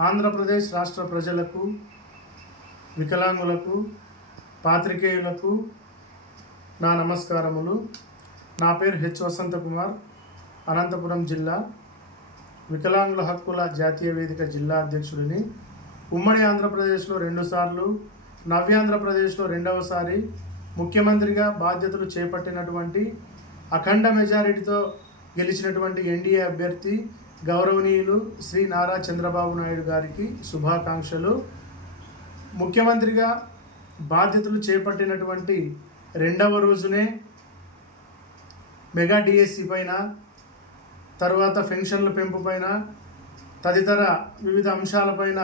ఆంధ్రప్రదేశ్ రాష్ట్ర ప్రజలకు, వికలాంగులకు, పాత్రికేయులకు నా నమస్కారములు. నా పేరు వసంతకుమార్, అనంతపురం జిల్లా వికలాంగుల హక్కుల జాతీయ వేదిక జిల్లా అధ్యక్షుడిని. ఉమ్మడి ఆంధ్రప్రదేశ్లో 2 సార్లు, నవ్యాంధ్రప్రదేశ్లో 2వసారి ముఖ్యమంత్రిగా బాధ్యతలు చేపట్టినటువంటి, అఖండ మెజారిటీతో గెలిచినటువంటి ఎన్డీఏ అభ్యర్థి గౌరవనీయులు శ్రీ నారా చంద్రబాబు నాయుడు గారికి శుభాకాంక్షలు. ముఖ్యమంత్రిగా బాధ్యతలు చేపట్టినటువంటి 2వ రోజునే మెగా డిఎస్సి పైన, తర్వాత పెన్షన్ల పెంపు పైన, తదితర వివిధ అంశాలపైన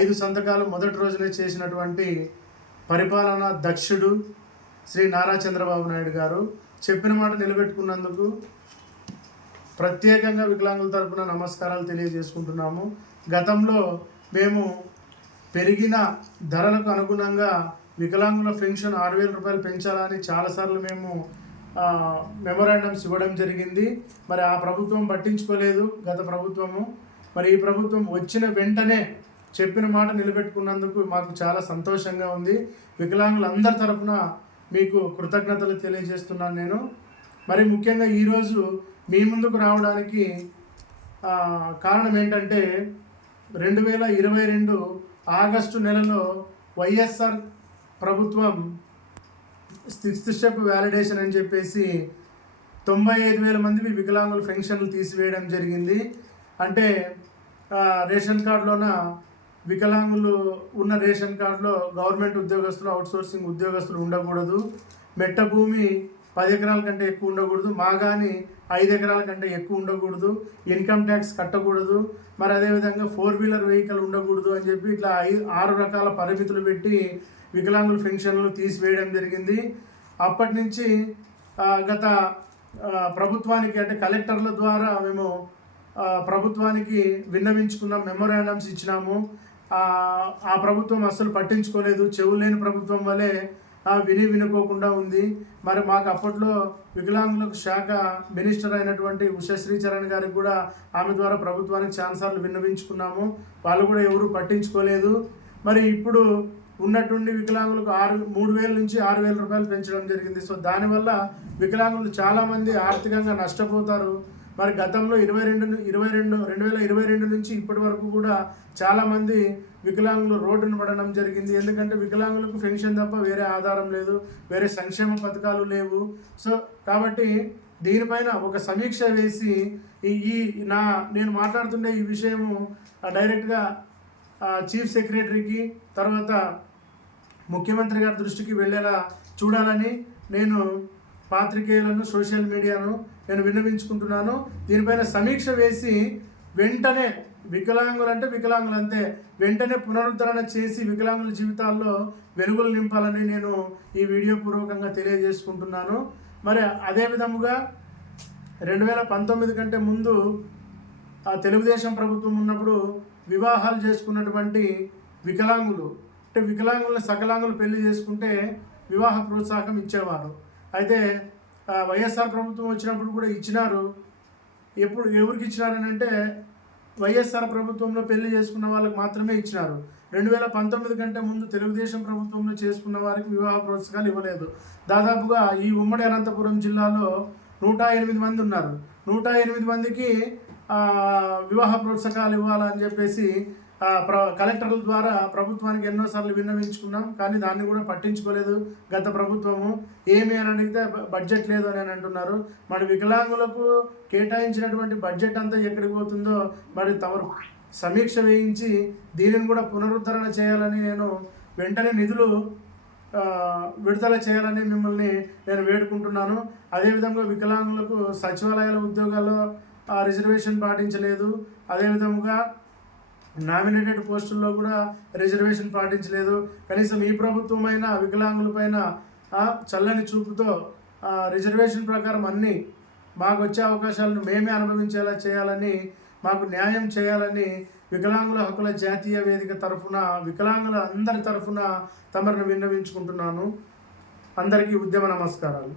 5 సంతకాలు మొదటి రోజునే చేసినటువంటి పరిపాలనా దక్షుడు శ్రీ నారా చంద్రబాబు నాయుడు గారు చెప్పిన మాట నిలబెట్టుకున్నందుకు ప్రత్యేకంగా వికలాంగుల తరపున నమస్కారాలు తెలియజేసుకుంటున్నాము. గతంలో మేము పెరిగిన ధరలకు అనుగుణంగా వికలాంగుల పెన్షన్ 6,000 రూపాయలు పెంచాలని చాలాసార్లు మేము మెమోరాండమ్స్ ఇవ్వడం జరిగింది. మరి ఆ ప్రభుత్వం పట్టించుకోలేదు గత ప్రభుత్వము. మరి ఈ ప్రభుత్వం వచ్చిన వెంటనే చెప్పిన మాట నిలబెట్టుకున్నందుకు మాకు చాలా సంతోషంగా ఉంది. వికలాంగులందరి తరపున మీకు కృతజ్ఞతలు తెలియజేస్తున్నాను నేను. మరి ముఖ్యంగా ఈరోజు మీ ముందుకు రావడానికి కారణం ఏంటంటే 2022 ఆగస్టు నెలలో వైఎస్ఆర్ ప్రభుత్వం 6th స్టెప్ వ్యాలిడేషన్ అని చెప్పేసి 95,000 మంది వికలాంగుల పెన్షన్లు తీసివేయడం జరిగింది. అంటే రేషన్ కార్డులోన వికలాంగులు ఉన్న రేషన్ కార్డులో గవర్నమెంట్ ఉద్యోగస్తులు, అవుట్సోర్సింగ్ ఉద్యోగస్తులు ఉండకూడదు. మెట్ట భూమి 10 ఎకరాల కంటే ఎక్కువ ఉండకూడదు. మాగాని 5 ఎకరాల కంటే ఎక్కువ ఉండకూడదు. ఇన్కమ్ ట్యాక్స్ కట్టకూడదు. మరి అదేవిధంగా 4-వీలర్ వెహికల్ ఉండకూడదు అని చెప్పి ఇట్లా 6 రకాల పరిమితులు పెట్టి వికలాంగుల పెన్షన్లు తీసివేయడం జరిగింది. అప్పటి నుంచి గత ప్రభుత్వానికి, అంటే కలెక్టర్ల ద్వారా మేము ప్రభుత్వానికి విన్నవించుకున్నాం, మెమోరాండమ్స్ ఇచ్చినాము. ఆ ప్రభుత్వం అస్సలు పట్టించుకోలేదు. చెవులేని ప్రభుత్వం వలె వినుకోకుండా ఉంది. మరి మాకు అప్పట్లో వికలాంగులకు శాఖ మినిస్టర్ అయినటువంటి ఉషశ్రీ చరణ్ గారికి కూడా ఆమె ద్వారా ప్రభుత్వానికి చాలాసార్లు విన్నవించుకున్నాము. వాళ్ళు కూడా ఎవరు పట్టించుకోలేదు. మరి ఇప్పుడు ఉన్నటువంటి వికలాంగులకు 3,000 నుంచి 6,000 రూపాయలు పెంచడం జరిగింది. సో దానివల్ల వికలాంగులు చాలామంది ఆర్థికంగా నష్టపోతారు. మరి గతంలో 2022 నుంచి ఇప్పటి వరకు కూడా చాలామంది వికలాంగులు రోడ్డును పడడం జరిగింది. ఎందుకంటే వికలాంగులకు పెన్షన్ తప్ప వేరే ఆధారం లేదు, వేరే సంక్షేమ పథకాలు లేవు. సో కాబట్టి దీనిపైన ఒక సమీక్ష వేసి నేను మాట్లాడుతుండే ఈ విషయము డైరెక్ట్గా చీఫ్ సెక్రటరీకి, తర్వాత ముఖ్యమంత్రి గారి దృష్టికి వెళ్ళేలా చూడాలని నేను పాత్రికేయులను, సోషల్ మీడియాను నేను విన్నవించుకుంటున్నాను. దీనిపైన సమీక్ష వేసి వెంటనే వికలాంగులు అంతే వెంటనే పునరుద్ధరణ చేసి వికలాంగుల జీవితాల్లో వెలుగులు నింపాలని నేను ఈ వీడియో పూర్వకంగా తెలియజేసుకుంటున్నాను. మరి అదే విధముగా 2019 కంటే ముందు తెలుగుదేశం ప్రభుత్వం ఉన్నప్పుడు వివాహాలు చేసుకున్నటువంటి వికలాంగులు, అంటే వికలాంగులను సకలాంగులు పెళ్లి చేసుకుంటే వివాహ ప్రోత్సాహం ఇచ్చేవారు. అయితే వైఎస్ఆర్ ప్రభుత్వం వచ్చినప్పుడు కూడా ఇచ్చినారు. ఎవరికి ఇచ్చినారని అంటే వైఎస్ఆర్ ప్రభుత్వంలో పెళ్లి చేసుకున్న వాళ్ళకి మాత్రమే ఇచ్చినారు. 2019 కంటే ముందు తెలుగుదేశం ప్రభుత్వంలో చేసుకున్న వారికి వివాహ ప్రోత్సాహాలు ఇవ్వలేదు. దాదాపుగా ఈ ఉమ్మడి అనంతపురం జిల్లాలో 108 మంది ఉన్నారు. 108 మందికి వివాహ ప్రోత్సాహాలు ఇవ్వాలని చెప్పేసి కలెక్టర్ల ద్వారా ప్రభుత్వానికి ఎన్నోసార్లు విన్నవించుకున్నాం. కానీ దాన్ని కూడా పట్టించుకోలేదు గత ప్రభుత్వము. ఏమి అని అడిగితే బడ్జెట్ లేదు అని అంటున్నారు. మరి వికలాంగులకు కేటాయించినటువంటి బడ్జెట్ అంతా ఎక్కడికి పోతుందో మరి తమరు సమీక్ష వేయించి దీనిని కూడా పునరుద్ధరణ చేయాలని, నేను వెంటనే నిధులు విడుదల చేయాలని మిమ్మల్ని నేను వేడుకుంటున్నాను. అదేవిధంగా వికలాంగులకు సచివాలయాల ఉద్యోగాల్లో రిజర్వేషన్ పాటించలేదు. అదేవిధంగా నామినేటెడ్ పోస్టుల్లో కూడా రిజర్వేషన్ పాటించలేదు. కనీసం ఈ ప్రభుత్వమైనా వికలాంగులపైన చల్లని చూపుతో రిజర్వేషన్ ప్రకారం అన్నీ మాకు వచ్చే అవకాశాలను మేమే అనుభవించేలా చేయాలని, మాకు న్యాయం చేయాలని వికలాంగుల హక్కుల జాతీయ వేదిక తరఫున, వికలాంగుల అందరి తరఫున తమరిని విన్నవించుకుంటున్నాను. అందరికీ ఉద్యమ నమస్కారాలు.